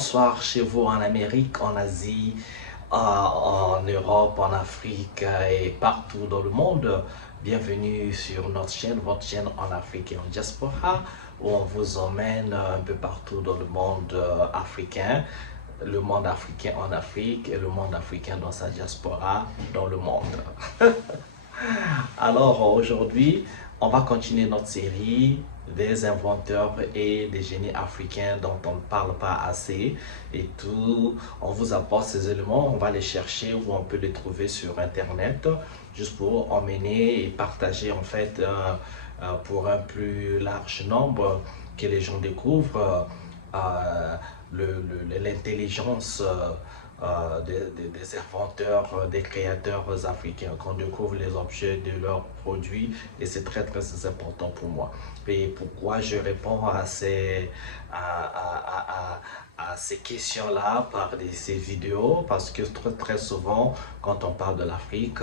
bonsoir chez vous en Amérique, en Asie, en Europe, en Afrique et partout dans le monde. Bienvenue sur notre chaîne, votre chaîne en Afrique et en diaspora, où on vous emmène un peu partout dans le monde africain, le monde africain en Afrique et le monde africain dans sa diaspora dans le monde. Alors aujourd'hui, on va continuer notre série des inventeurs et des génies africains dont on ne parle pas assez et tout. On vous apporte ces éléments, on va les chercher ou on peut les trouver sur internet juste pour emmener et partager en fait pour un plus large nombre, que les gens découvrent l'intelligence des inventeurs, des créateurs africains, qu'on découvre les objets de leurs produits, et c'est très important pour moi. Et pourquoi je réponds à ces questions-là par ces vidéos? Parce que très souvent, quand on parle de l'Afrique,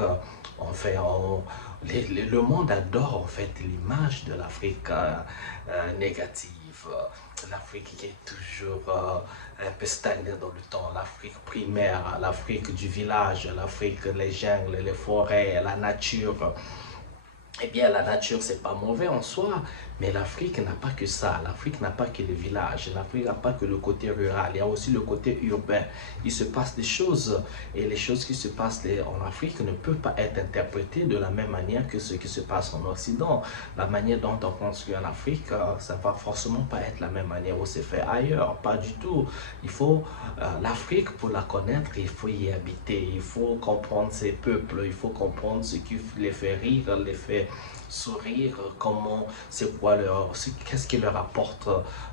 le monde adore en fait l'image de l'Afrique négative. L'Afrique qui est toujours un peu stagnée dans le temps, l'Afrique primaire, l'Afrique du village, l'Afrique, les jungles, les forêts, la nature. Eh bien, la nature, c'est pas mauvais en soi, mais l'Afrique n'a pas que ça. L'Afrique n'a pas que le village. L'Afrique n'a pas que le côté rural. Il y a aussi le côté urbain. Il se passe des choses, et les choses qui se passent en Afrique ne peuvent pas être interprétées de la même manière que ce qui se passe en Occident. La manière dont on construit en Afrique, ça ne va forcément pas être la même manière où c'est fait ailleurs. Pas du tout. Il faut l'Afrique, pour la connaître, il faut y habiter. Il faut comprendre ses peuples. Il faut comprendre ce qui les fait rire, les fait sourire, comment, c'est quoi qu'est-ce qui leur apporte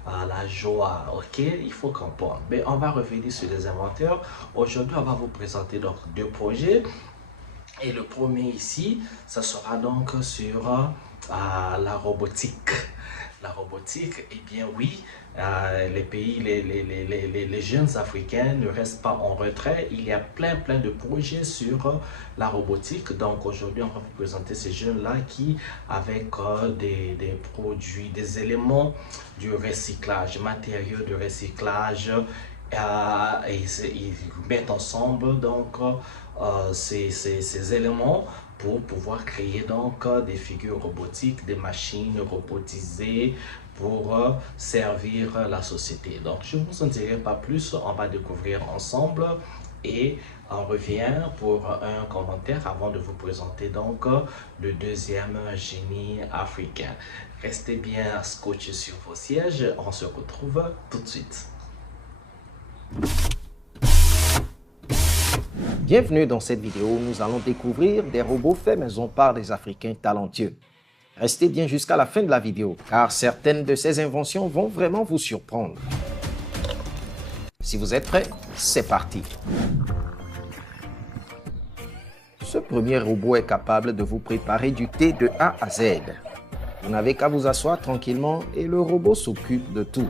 la joie, ok? Il faut comprendre. Mais on va revenir sur les inventeurs. Aujourd'hui, on va vous présenter donc deux projets. Et le premier ici, ça sera donc sur la robotique. La robotique, eh bien oui, les pays, les jeunes Africains ne restent pas en retrait. Il y a plein de projets sur la robotique. Donc aujourd'hui, on va vous présenter ces jeunes-là qui, avec des produits, des éléments du recyclage, matériaux de recyclage, ils mettent ensemble donc ces éléments pour pouvoir créer donc des figures robotiques, des machines robotisées pour servir la société. Donc je ne vous en dirai pas plus, on va découvrir ensemble et on revient pour un commentaire avant de vous présenter donc le deuxième génie africain. Restez bien scotchés sur vos sièges, on se retrouve tout de suite. Bienvenue dans cette vidéo où nous allons découvrir des robots faits maison par des Africains talentueux. Restez bien jusqu'à la fin de la vidéo, car certaines de ces inventions vont vraiment vous surprendre. Si vous êtes prêts, c'est parti. Ce premier robot est capable de vous préparer du thé de A à Z. Vous n'avez qu'à vous asseoir tranquillement et le robot s'occupe de tout.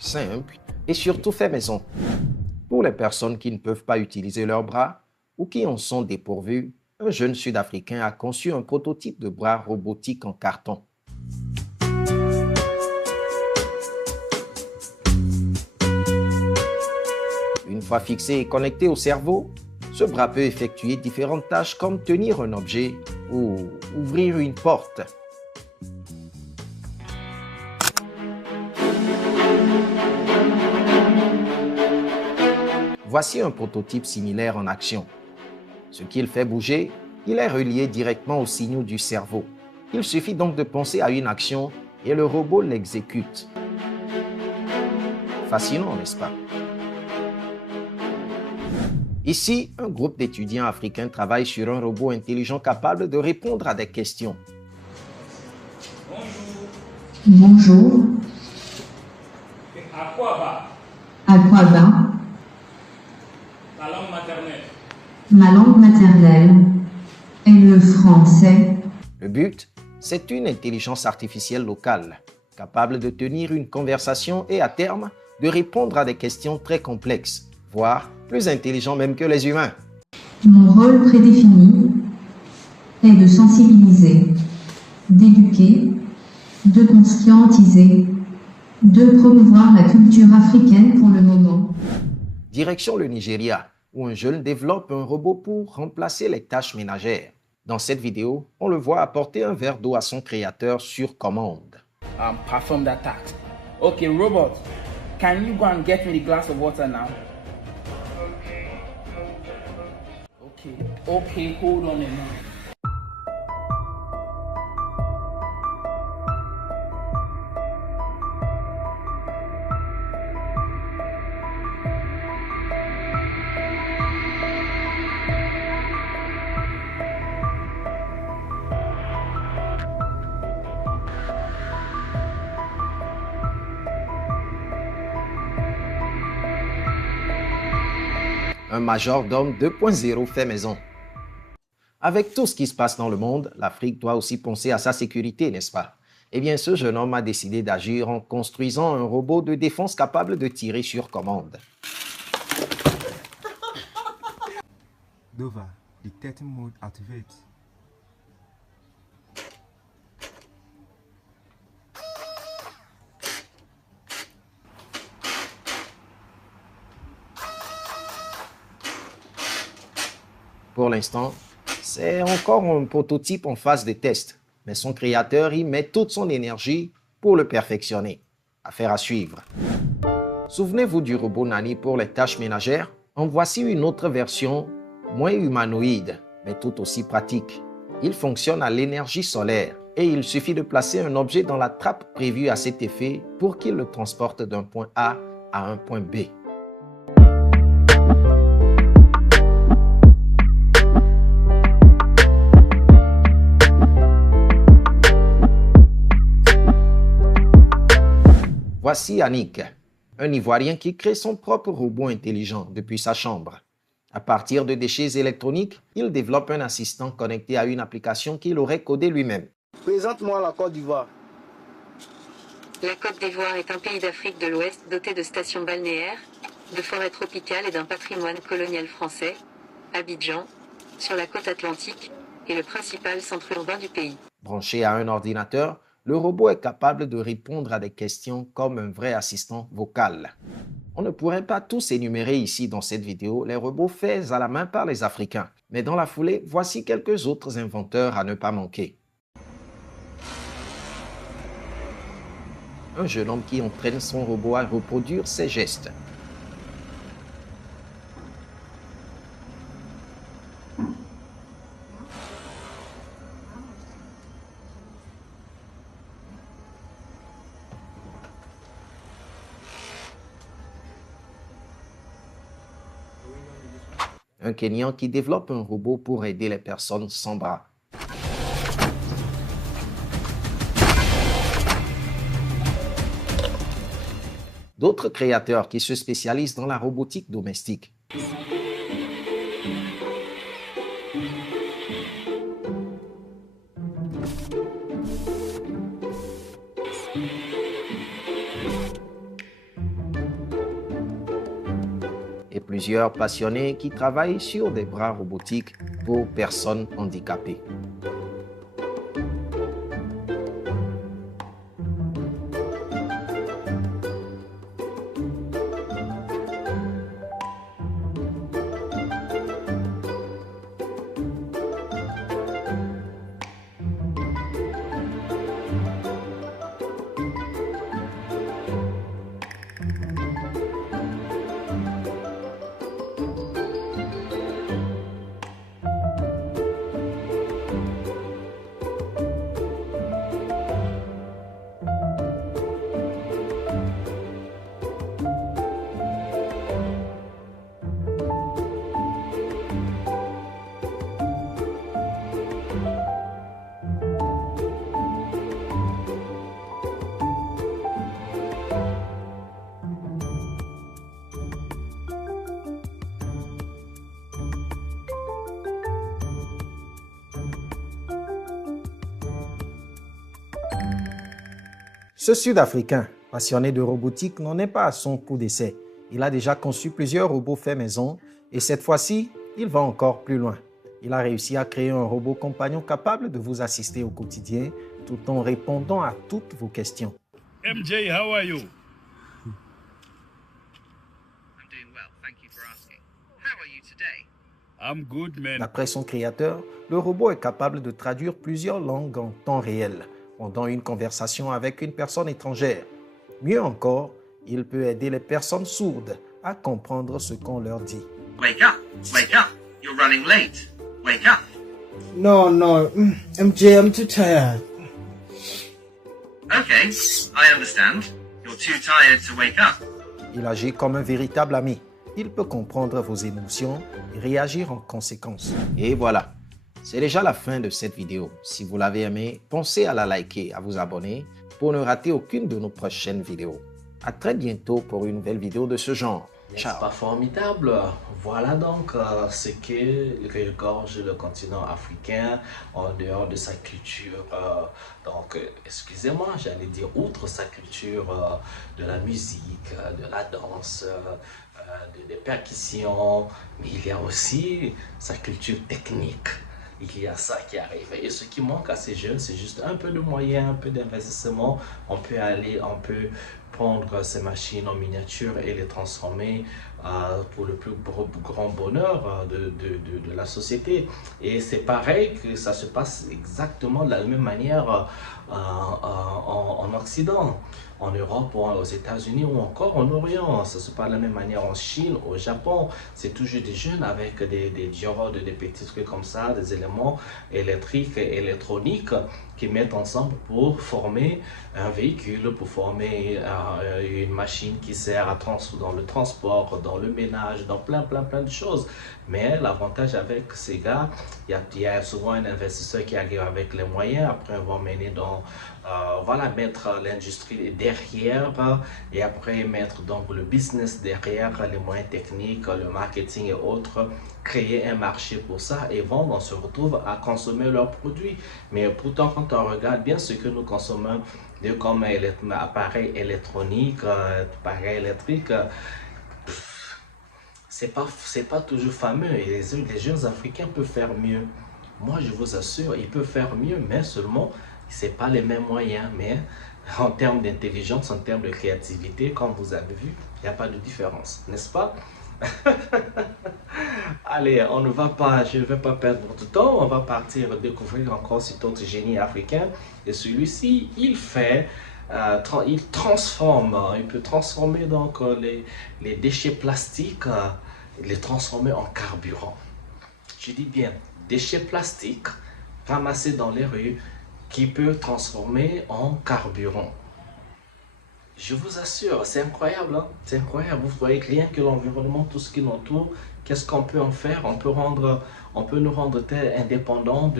Simple et surtout fait maison. Pour les personnes qui ne peuvent pas utiliser leurs bras ou qui en sont dépourvues, un jeune Sud-Africain a conçu un prototype de bras robotique en carton. Une fois fixé et connecté au cerveau, ce bras peut effectuer différentes tâches comme tenir un objet ou ouvrir une porte. Voici un prototype similaire en action. Ce qu'il fait bouger, il est relié directement aux signaux du cerveau. Il suffit donc de penser à une action et le robot l'exécute. Fascinant, n'est-ce pas? Ici, un groupe d'étudiants africains travaille sur un robot intelligent capable de répondre à des questions. Bonjour. À quoi va À quoi va la langue maternelle? ma langue maternelle est le français. Le but, c'est une intelligence artificielle locale, capable de tenir une conversation et à terme, de répondre à des questions très complexes, voire plus intelligents même que les humains. Mon rôle prédéfini est de sensibiliser, d'éduquer, de conscientiser, de promouvoir la culture africaine pour le moment. Direction le Nigeria, où un jeune développe un robot pour remplacer les tâches ménagères. Dans cette vidéo, on le voit apporter un verre d'eau à son créateur sur commande. Perform that task. Okay, robot, can you go and get me the glass of water now? Okay, hold on a minute. Un majordome 2.0 fait maison. Avec tout ce qui se passe dans le monde, l'Afrique doit aussi penser à sa sécurité, n'est-ce pas? Eh bien, ce jeune homme a décidé d'agir en construisant un robot de défense capable de tirer sur commande. Dova, dictating mode activate. Pour l'instant, c'est encore un prototype en phase de test, mais son créateur y met toute son énergie pour le perfectionner. Affaire à suivre. Souvenez-vous du robot Nani pour les tâches ménagères? En voici une autre version, moins humanoïde, mais tout aussi pratique. Il fonctionne à l'énergie solaire et il suffit de placer un objet dans la trappe prévue à cet effet pour qu'il le transporte d'un point A à un point B. Voici Annick, un Ivoirien qui crée son propre robot intelligent depuis sa chambre. À partir de déchets électroniques, il développe un assistant connecté à une application qu'il aurait codée lui-même. Présente-moi la Côte d'Ivoire. La Côte d'Ivoire est un pays d'Afrique de l'Ouest doté de stations balnéaires, de forêts tropicales et d'un patrimoine colonial français. Abidjan, sur la côte atlantique, est le principal centre urbain du pays. Branché à un ordinateur, le robot est capable de répondre à des questions comme un vrai assistant vocal. On ne pourrait pas tous énumérer ici dans cette vidéo les robots faits à la main par les Africains. Mais dans la foulée, voici quelques autres inventeurs à ne pas manquer. Un jeune homme qui entraîne son robot à reproduire ses gestes. Un Kenyan qui développe un robot pour aider les personnes sans bras. D'autres créateurs qui se spécialisent dans la robotique domestique. Et plusieurs passionnés qui travaillent sur des bras robotiques pour personnes handicapées. Ce Sud-Africain, passionné de robotique, n'en est pas à son coup d'essai. Il a déjà conçu plusieurs robots faits maison et cette fois-ci, il va encore plus loin. Il a réussi à créer un robot compagnon capable de vous assister au quotidien tout en répondant à toutes vos questions. MJ, how are you? I'm doing well, thank you for asking. How are you today? I'm good, man. D'après son créateur, le robot est capable de traduire plusieurs langues en temps réel pendant une conversation avec une personne étrangère. Mieux encore, il peut aider les personnes sourdes à comprendre ce qu'on leur dit. Wake up, you're running late. Wake up. No, MJ, I'm too tired. Okay, I understand. You're too tired to wake up. Il agit comme un véritable ami. Il peut comprendre vos émotions et réagir en conséquence. Et voilà, c'est déjà la fin de cette vidéo. Si vous l'avez aimé, pensez à la liker, à vous abonner pour ne rater aucune de nos prochaines vidéos. À très bientôt pour une nouvelle vidéo de ce genre. Ciao. N'est-ce pas formidable? Voilà donc ce que regorge le continent africain en dehors de sa culture. Excusez-moi, j'allais dire outre sa culture de la musique, de la danse, des percussions, mais il y a aussi sa culture technique. Il y a ça qui arrive. Et ce qui manque à ces jeunes, c'est juste un peu de moyens, un peu d'investissement. On peut prendre ces machines en miniature et les transformer pour le plus grand bonheur de la société. Et c'est pareil que ça se passe exactement de la même manière en Occident, en Europe, aux États-Unis ou encore en Orient. Ça se passe de la même manière en Chine, au Japon. C'est toujours des jeunes avec des diodes, des petits trucs comme ça, des éléments électriques et électroniques qui mettent ensemble pour former un véhicule, pour former une machine qui sert dans le transport, dans le ménage, dans plein de choses. Mais l'avantage avec ces gars, il y a souvent un investisseur qui arrive avec les moyens, après on va mener mettre l'industrie derrière et après mettre donc le business derrière, les moyens techniques, le marketing et autres, créer un marché pour ça et vendre, on se retrouve à consommer leurs produits. Mais pourtant, quand on regarde bien ce que nous consommons comme appareil électronique, appareil électrique, c'est pas toujours fameux et les jeunes Africains peuvent faire mieux. Moi, je vous assure, ils peuvent faire mieux, mais seulement, c'est pas les mêmes moyens. Mais en termes d'intelligence, en termes de créativité, comme vous avez vu, il n'y a pas de différence, n'est-ce pas? Allez, je ne vais pas perdre votre temps, on va partir découvrir encore cet autre génie africain. Et celui-ci, il transforme, il peut transformer donc les déchets plastiques, les transformer en carburant. Je dis bien, déchets plastiques ramassés dans les rues qui peut transformer en carburant. Je vous assure, c'est incroyable, hein? C'est incroyable. Vous voyez rien que l'environnement, tout ce qui nous entoure, qu'est-ce qu'on peut en faire? On peut nous rendre indépendants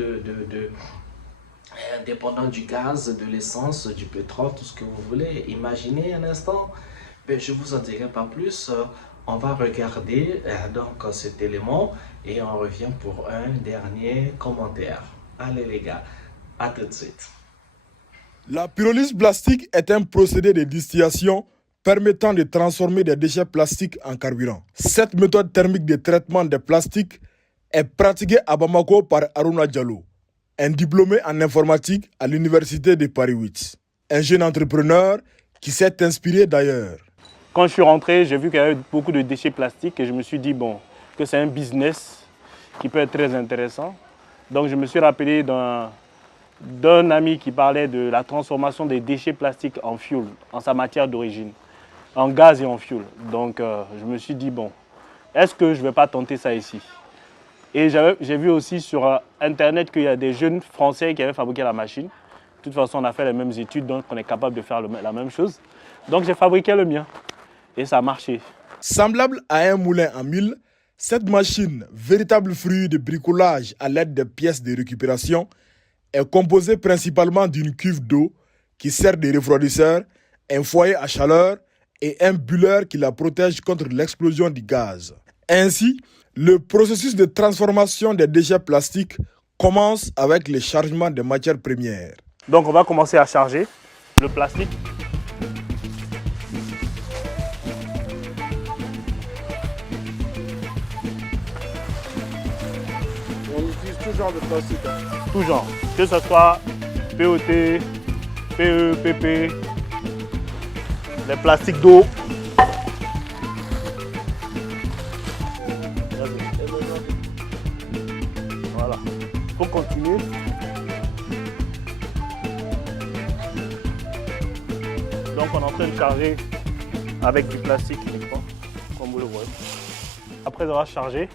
indépendants du gaz, de l'essence, du pétrole, tout ce que vous voulez. Imaginez un instant. Mais je vous en dirai pas plus. On va regarder donc cet élément et on revient pour un dernier commentaire. Allez les gars, à tout de suite. La pyrolyse plastique est un procédé de distillation permettant de transformer des déchets plastiques en carburant. Cette méthode thermique de traitement des plastiques est pratiquée à Bamako par Aruna Diallo, un diplômé en informatique à l'université de Paris 8. Un jeune entrepreneur qui s'est inspiré d'ailleurs. Quand je suis rentré, j'ai vu qu'il y avait beaucoup de déchets plastiques et je me suis dit que c'est un business qui peut être très intéressant. Donc je me suis rappelé d'un ami qui parlait de la transformation des déchets plastiques en fuel, en sa matière d'origine, en gaz et en fuel. Donc je me suis dit, est-ce que je ne vais pas tenter ça ici? Et j'ai vu aussi sur Internet qu'il y a des jeunes Français qui avaient fabriqué la machine. De toute façon, on a fait les mêmes études, donc on est capable de faire la même chose. Donc j'ai fabriqué le mien et ça a marché. Semblable à un moulin à mille, cette machine, véritable fruit de bricolage à l'aide de pièces de récupération, est composée principalement d'une cuve d'eau qui sert de refroidisseur, un foyer à chaleur et un bulleur qui la protège contre l'explosion du gaz. Ainsi, le processus de transformation des déchets plastiques commence avec le chargement des matières premières. Donc on va commencer à charger. le plastique. On utilise tout genre de plastique. Tout genre, que ce soit POT, PE, PP, les plastiques d'eau. Voilà, pour continuer. Donc on est en train de charger avec du plastique uniquement, comme vous le voyez. Après avoir chargé,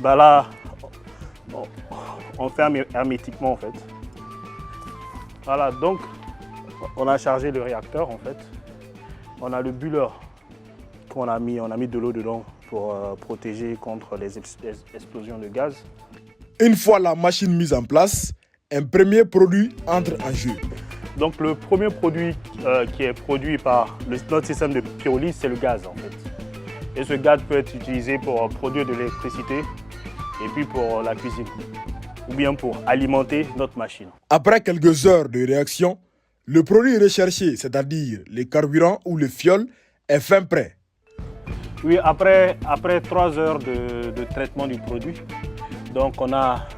bah là, on ferme hermétiquement en fait. Voilà, donc on a chargé le réacteur en fait. On a le bulleur qu'on a mis de l'eau dedans pour protéger contre les explosions de gaz. Une fois la machine mise en place, un premier produit entre en jeu. Donc le premier produit qui est produit par notre système de pyrolyse, c'est le gaz en fait. Et ce gaz peut être utilisé pour produire de l'électricité et puis pour la cuisine, ou bien pour alimenter notre machine. Après quelques heures de réaction, le produit recherché, c'est-à-dire les carburants ou le fioul, est fin prêt. Oui, après 3 heures de traitement du produit, donc on a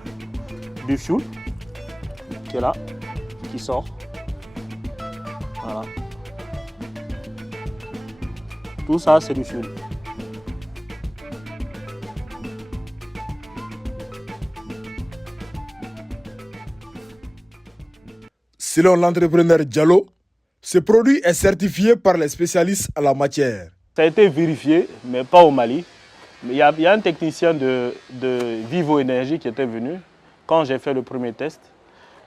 du fioul qui est là, qui sort. Voilà. Tout ça, c'est du fioul. Selon l'entrepreneur Diallo, ce produit est certifié par les spécialistes en la matière. Ça a été vérifié, mais pas au Mali. Il y a un technicien de Vivo Énergie qui était venu quand j'ai fait le premier test.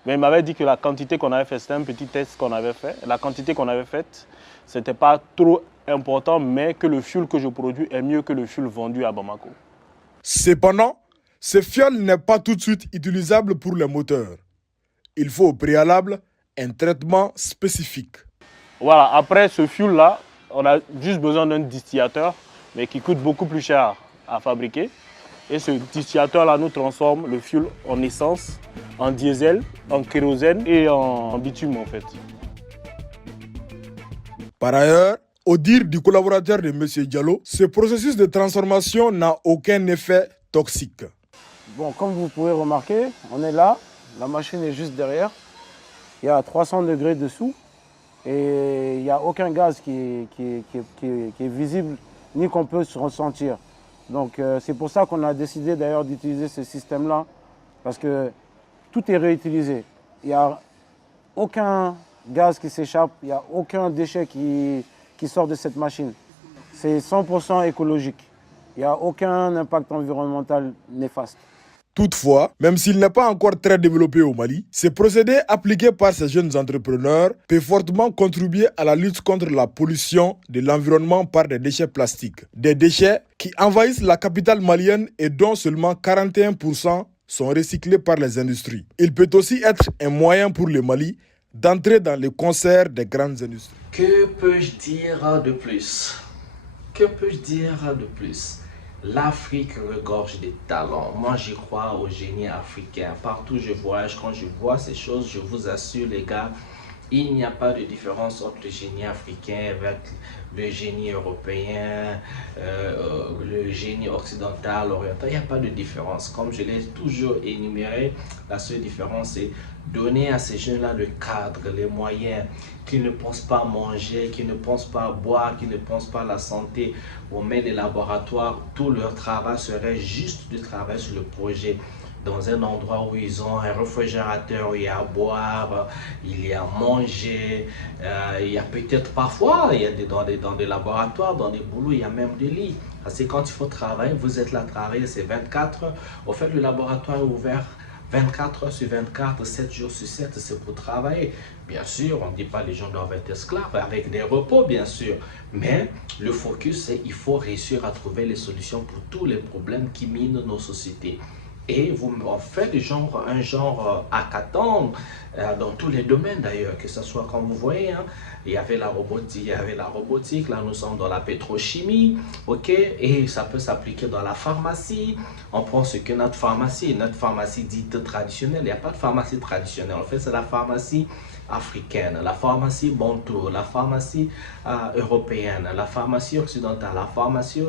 Mais il m'avait dit que la quantité qu'on avait fait, c'était un petit test qu'on avait fait. La quantité qu'on avait faite, ce n'était pas trop important, mais que le fioul que je produis est mieux que le fioul vendu à Bamako. Cependant, ce fioul n'est pas tout de suite utilisable pour les moteurs. Il faut au préalable un traitement spécifique. Voilà, après ce fioul-là, on a juste besoin d'un distillateur, mais qui coûte beaucoup plus cher à fabriquer. Et ce distillateur-là nous transforme le fioul en essence, en diesel, en kérosène et en bitume en fait. Par ailleurs, au dire du collaborateur de M. Diallo, ce processus de transformation n'a aucun effet toxique. Bon, comme vous pouvez remarquer, on est là, la machine est juste derrière. Il y a 300 degrés dessous et il n'y a aucun gaz qui est visible ni qu'on peut se ressentir. Donc c'est pour ça qu'on a décidé d'ailleurs d'utiliser ce système-là, parce que tout est réutilisé. Il n'y a aucun gaz qui s'échappe, il n'y a aucun déchet qui sort de cette machine. C'est 100% écologique. Il n'y a aucun impact environnemental néfaste. Toutefois, même s'il n'est pas encore très développé au Mali, ce procédé appliqué par ces jeunes entrepreneurs peut fortement contribuer à la lutte contre la pollution de l'environnement par des déchets plastiques. Des déchets qui envahissent la capitale malienne et dont seulement 41% sont recyclés par les industries. Il peut aussi être un moyen pour le Mali d'entrer dans le concert des grandes industries. Que peux-je dire de plus? Que peux-je dire de plus? L'Afrique regorge des talents. Moi, j'y crois au génie africain. Partout où je voyage, quand je vois ces choses, je vous assure, les gars, il n'y a pas de différence entre le génie africain avec le génie européen, le génie occidental, oriental. Il n'y a pas de différence. Comme je l'ai toujours énuméré, la seule différence, c'est donner à ces jeunes-là le cadre, les moyens, qu'ils ne pensent pas manger, qu'ils ne pensent pas boire, qu'ils ne pensent pas la santé. On met des laboratoires, tout leur travail serait juste de travailler sur le projet. Dans un endroit où ils ont un réfrigérateur, où il y a à boire, il y a à manger, il y a peut-être parfois, il y a dans des laboratoires, dans des boulots, il y a même des lits. Parce que quand il faut travailler, vous êtes là à travailler, c'est 24 heures. Au fait, le laboratoire est ouvert 24 heures sur 24, 7 jours sur 7, c'est pour travailler. Bien sûr, on ne dit pas que les gens doivent être esclaves, avec des repos, bien sûr. Mais le focus, c'est qu'il faut réussir à trouver les solutions pour tous les problèmes qui minent nos sociétés. Et vous en faites un genre hackathon dans tous les domaines d'ailleurs, que ce soit comme vous voyez, hein, il y avait la robotique, là nous sommes dans la pétrochimie, ok, et ça peut s'appliquer dans la pharmacie. On prend ce que notre pharmacie dite traditionnelle, il n'y a pas de pharmacie traditionnelle, en fait c'est la pharmacie africaine, la pharmacie bantou, la pharmacie européenne, la pharmacie occidentale, la pharmacie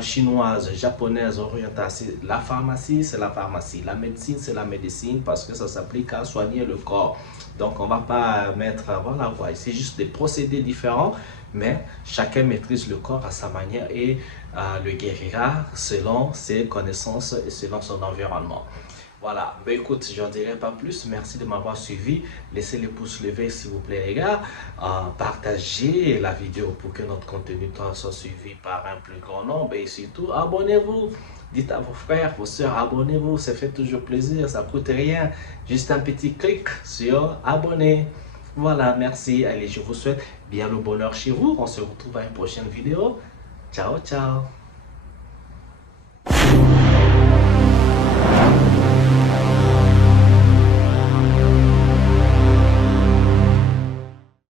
chinoise, japonaise, orientale. La pharmacie, c'est la pharmacie. La médecine, c'est la médecine parce que ça s'applique à soigner le corps. Donc, on ne va pas mettre, voilà quoi, c'est juste des procédés différents, mais chacun maîtrise le corps à sa manière et le guérira selon ses connaissances et selon son environnement. Voilà, ben écoute, j'en dirai pas plus. Merci de m'avoir suivi. Laissez les pouces levés s'il vous plaît les gars. Partagez la vidéo pour que notre contenu soit suivi par un plus grand nombre. Et surtout, abonnez-vous. Dites à vos frères, vos soeurs, abonnez-vous. Ça fait toujours plaisir, ça coûte rien. Juste un petit clic sur abonner. Voilà, merci. Allez, je vous souhaite bien le bonheur chez vous. On se retrouve à une prochaine vidéo. Ciao, ciao.